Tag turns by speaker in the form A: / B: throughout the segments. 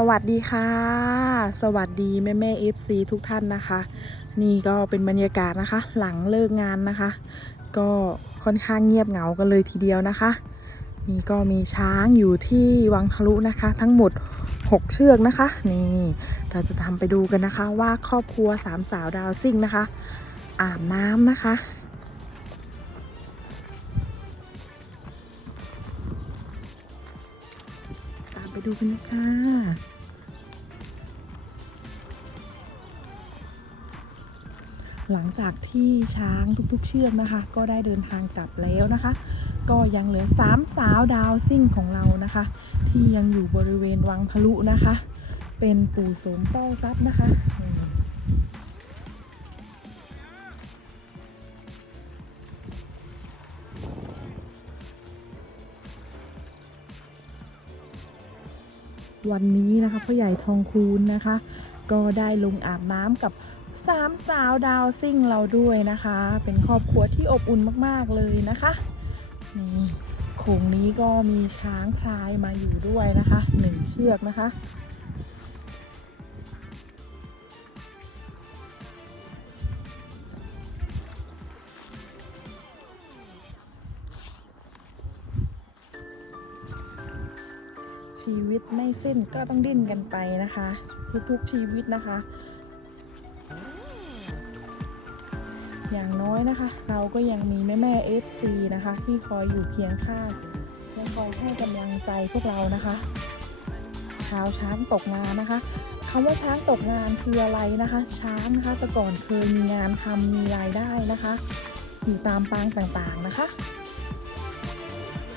A: สวัสดีค่ะ สวัสดีแม่แม่เอฟซีทุกท่านนะคะ นี่ก็เป็นบรรยากาศนะคะ หลังเลิกงานนะคะ ก็ค่อนข้างเงียบเหงากันเลยทีเดียวนะคะ นี่ก็มีช้างอยู่ที่วังทะลุนะคะ ทั้งหมด 6 เชือกนะคะ นี่เราจะทำไปดูกันนะคะว่าครอบครัวสามสาวดาวซิ่งนะคะ อาบน้ำนะคะ ดูกันนะคะหลังจากที่ช้างทุกๆ เชือกนะคะ ก็ได้เดินทางกลับแล้วนะคะ ก็ยังเหลือสามสาวดาวซิ่งของเรานะคะ ที่ยังอยู่บริเวณวังทะลุนะคะ เป็นปู่โสมเฝ้าทรัพย์นะคะ วันนี้นะคะพ่อใหญ่ทองคูณนะคะ ก็ได้ลงอาบน้ำกับสามสาวดาวซิ่งเราด้วยนะคะ เป็นครอบครัวที่อบอุ่นมากๆเลยนะคะนี่โขงนี้ก็มีช้างพลายมาอยู่ด้วยนะคะหนึ่งเชือกนะคะ ชีวิตไม่สิ้นก็ต้องดิ้นกันไปนะคะ ทุกๆชีวิตนะคะ อย่างน้อยนะคะ เราก็ยังมีแม่แม่เอฟซีนะคะ ที่คอยอยู่เคียงข้างและคอยให้กำลังใจพวกเรานะคะชาวช้างตกงานนะคะคำว่าช้างตกงานคืออะไรนะคะ ช้างนะคะแต่ก่อนเคยมีงานทำมีรายได้นะคะ อยู่ตามปางต่างๆนะคะ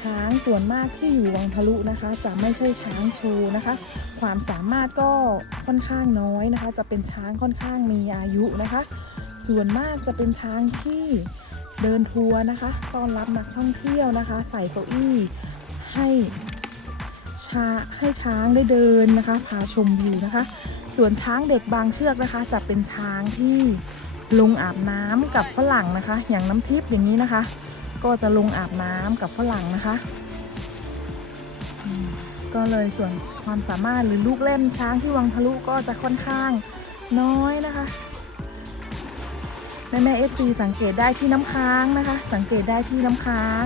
A: ช้างส่วนมากที่อยู่วังทะลุนะคะ จะไม่ใช่ช้างโชว์นะคะ ความสามารถก็ค่อนข้างน้อยนะคะ จะเป็นช้างค่อนข้างมีอายุนะคะ ส่วนมากจะเป็นช้างที่เดินทัวร์นะคะต้อนรับนักท่องเที่ยวนะคะ ใส่เก้าอี้ให้ช้าให้ช้างได้เดินนะคะ พาชมวิวนะคะ ส่วนช้างเด็กบางเชือกนะคะ จะเป็นช้างที่ลงอาบน้ำกับฝรั่งนะคะ อย่างน้ำทิพย์อย่างนี้นะคะ ก็จะลงอาบน้ำกับฝรั่งนะคะก็เลยส่วนความสามารถหรือลูกเล่นช้างที่วังทะลุก็จะค่อนข้างน้อยนะคะแม่แม่เอฟซีสังเกตได้ที่น้ำค้างนะคะ สังเกตได้ที่น้ำค้าง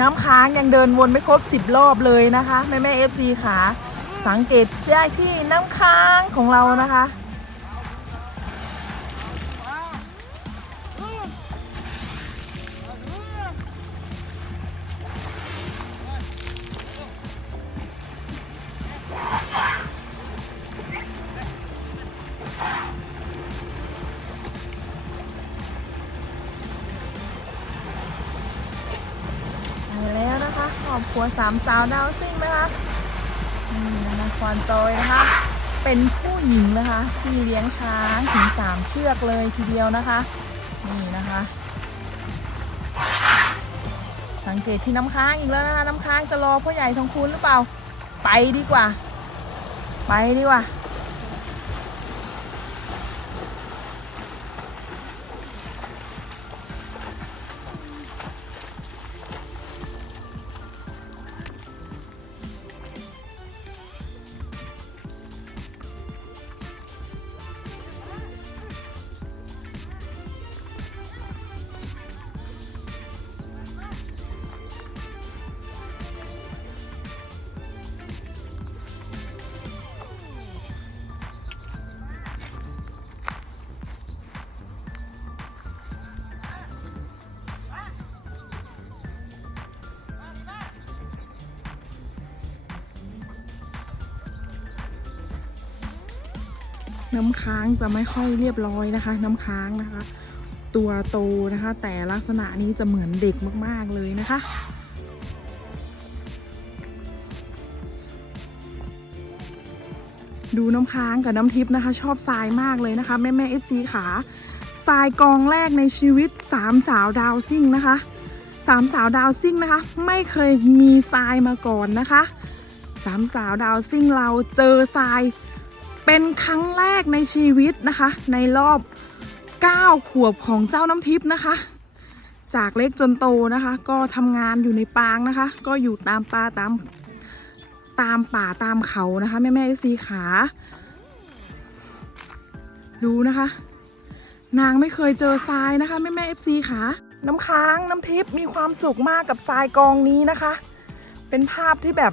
A: น้ำค้างยังเดินวนไม่ครบ 10 รอบเลยนะคะ แม่แม่เอฟซีขาสังเกตได้ที่น้ำค้างของเรานะคะ รัวสามสาวดาวซิ่งนะคะนี่นคะควานโตยนะคะ เป็นผู้หญิงนะคะ ที่เลี้ยงช้างถึงสามเชือกเลยทีเดียวนะคะ นี่นะคะ สังเกตที่น้ำค้างอีกแล้วนะคะ น้ำค้างจะรอพ่อใหญ่ทองคูณหรือเปล่า ไปดีกว่า ไปดีกว่า น้ำค้างจะไม่ค่อยเรียบร้อยนะคะ น้ำค้างนะคะ ตัวโตนะคะ แต่ลักษณะนี้จะเหมือนเด็กมากๆเลยนะคะดูน้ำค้างกับน้ำทิพย์นะคะ ชอบทรายมากเลยนะคะ แม่แม่เอฟซีขาทรายกองแรกในชีวิตสามสาวดาวซิ่งนะคะสามสาวดาวซิ่งนะคะ ไม่เคยมีทรายมาก่อนนะคะสามสาวดาวซิ่งเราเจอทราย เป็นครั้งแรกในชีวิตนะคะ ในรอบ 9 ขวบของเจ้าน้ำทิพย์นะคะ จากเล็กจนโตนะคะ ก็ทำงานอยู่ในปางนะคะ ก็อยู่ตามป่าตามตามป่าตามเขานะคะแม่แม่ซีขาดูนะคะ นางไม่เคยเจอทรายนะคะแม่แม่เอฟซีขาน้ำค้างน้ำทิพย์มีความสุขมากกับทรายกองนี้นะคะ เป็นภาพที่แบบ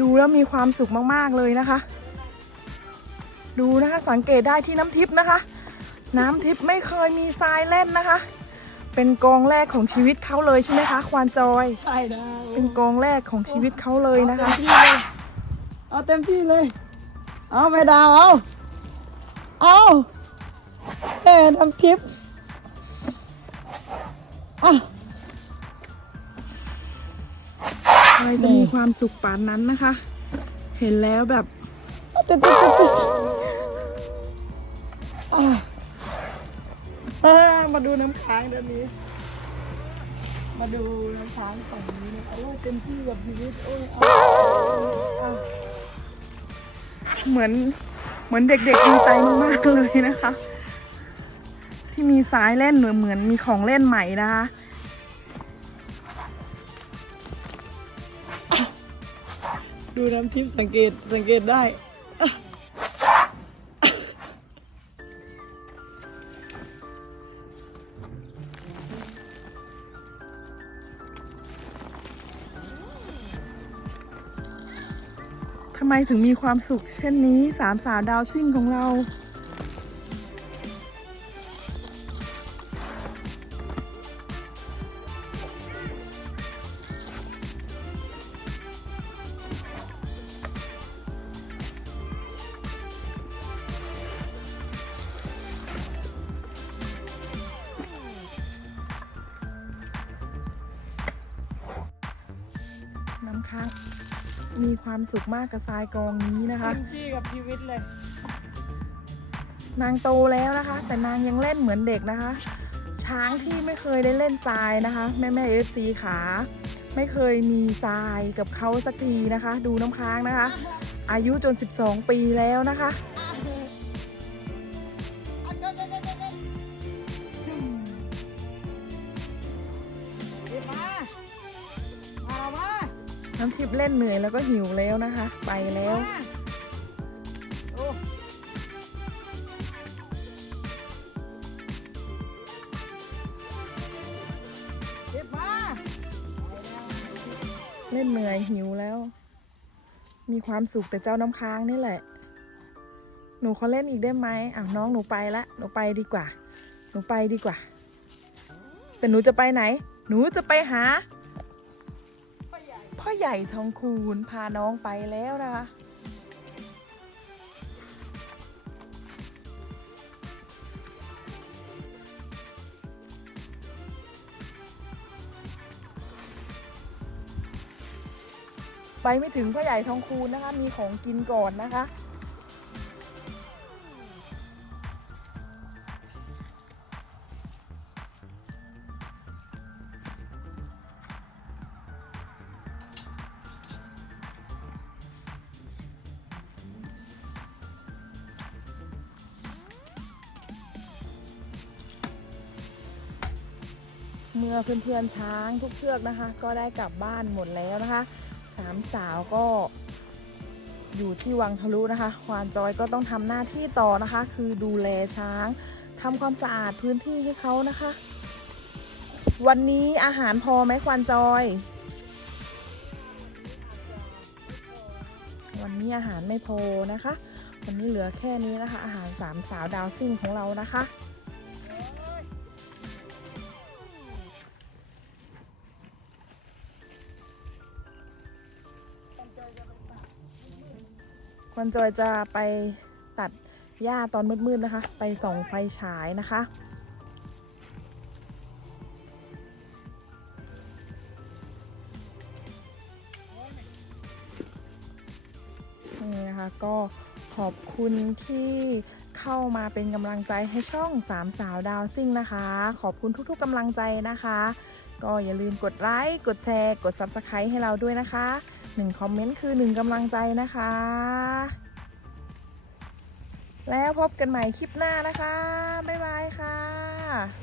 A: ดูแล้วมีความสุขมากๆเลยนะคะ ดูนะคะสังเกตได้ที่น้ำทิพย์นะคะ น้ำทิพย์ไม่เคยมีทรายเล่นนะคะ เป็นกองแรกของชีวิตเขาเลยใช่ไหมคะ ควานจอย
B: ใช่นะ
A: เป็นกองแรกของชีวิตเขาเลยนะคะ
B: เอาเต็มที่เลย เอาไม่ดาวเอา เอาเอ็น้ำทิพย์อะ
A: อะไรจะมีความสุขปานนั้นนะคะ เห็นแล้วแบบ
B: ติดติดติดติดอะอะ มาดูน้ำค้างเดี๋ยวนี้ มาดูน้ำค้างฝั่งนี้นะโอ้ยเต็มที่กับชีวิตโอ้ยเอาเอา
A: เหมือนเหมือนเด็กๆดีใจมากๆเลยนะคะ ที่มีสายเล่นเหมือนเหมือนมีของเล่นใหม่นะคะ
B: ดูน้ำทิพย์สังเกตสังเกตได้
A: ไมถึงมีความสุข เช่นนี้สามสาวดาวซิ่งของเรา น้ำค้าง มีความสุขมากกับทรายกองนี้นะคะ
B: เต็มที่กับชีวิตเลย
A: นางโตแล้วนะคะ แต่นางยังเล่นเหมือนเด็กนะคะ ช้างที่ไม่เคยได้เล่นทรายนะคะ แม่แม่เอฟซีขา ไม่เคยมีทรายกับเขาสักทีนะคะ ดูน้ำค้างนะคะ อายุจน 12 ปีแล้วนะคะ เล่นเหนื่อยแล้วก็หิวแล้วนะคะ ไปแล้วเล่นเหนื่อยหิวแล้ว มีความสุขแต่เจ้าน้ำค้างนี่แหละ หนูเขาเล่นอีกได้ไหมอ้าวน้องหนูไปละหนูไปดีกว่า หนูไปดีกว่า แต่หนูจะไปไหน หนูจะไปหา พ่อใหญ่ทองคูณพาน้องไปแล้วนะคะ ไปไม่ถึงพ่อใหญ่ทองคูณนะคะ มีของกินก่อนนะคะ เมื่อเพื่อนๆช้างทุกเชือกนะคะ ก็ได้กลับบ้านหมดแล้วนะคะสามสาวก็อยู่ที่วังทะลุนะคะ ควานจอยก็ต้องทำหน้าที่ต่อนะคะ คือดูแลช้างทำความสะอาดพื้นที่ให้เขานะคะ วันนี้อาหารพอไหมควานจอย วันนี้อาหารไม่พอนะคะ วันนี้เหลือแค่นี้นะคะ อาหารสามสาวดาวซิ่งของเรานะคะ วานจอยจะไปตัดหญ้าตอนมืดๆนะคะ ไปส่องไฟฉายนะคะ นี่นะคะก็ขอบคุณที่เข้ามาเป็นกำลังใจให้ช่องสามสาวดาวซิ่งนะคะ ขอบคุณทุกๆกำลังใจนะคะ ก็อย่าลืมกดไลค์ กดแชร์ กด Subscribe ให้เราด้วยนะคะ หนึ่งคอมเมนต์คือหนึ่งกำลังใจนะคะ แล้วพบกันใหม่คลิปหน้านะคะ บ๊ายบายค่ะ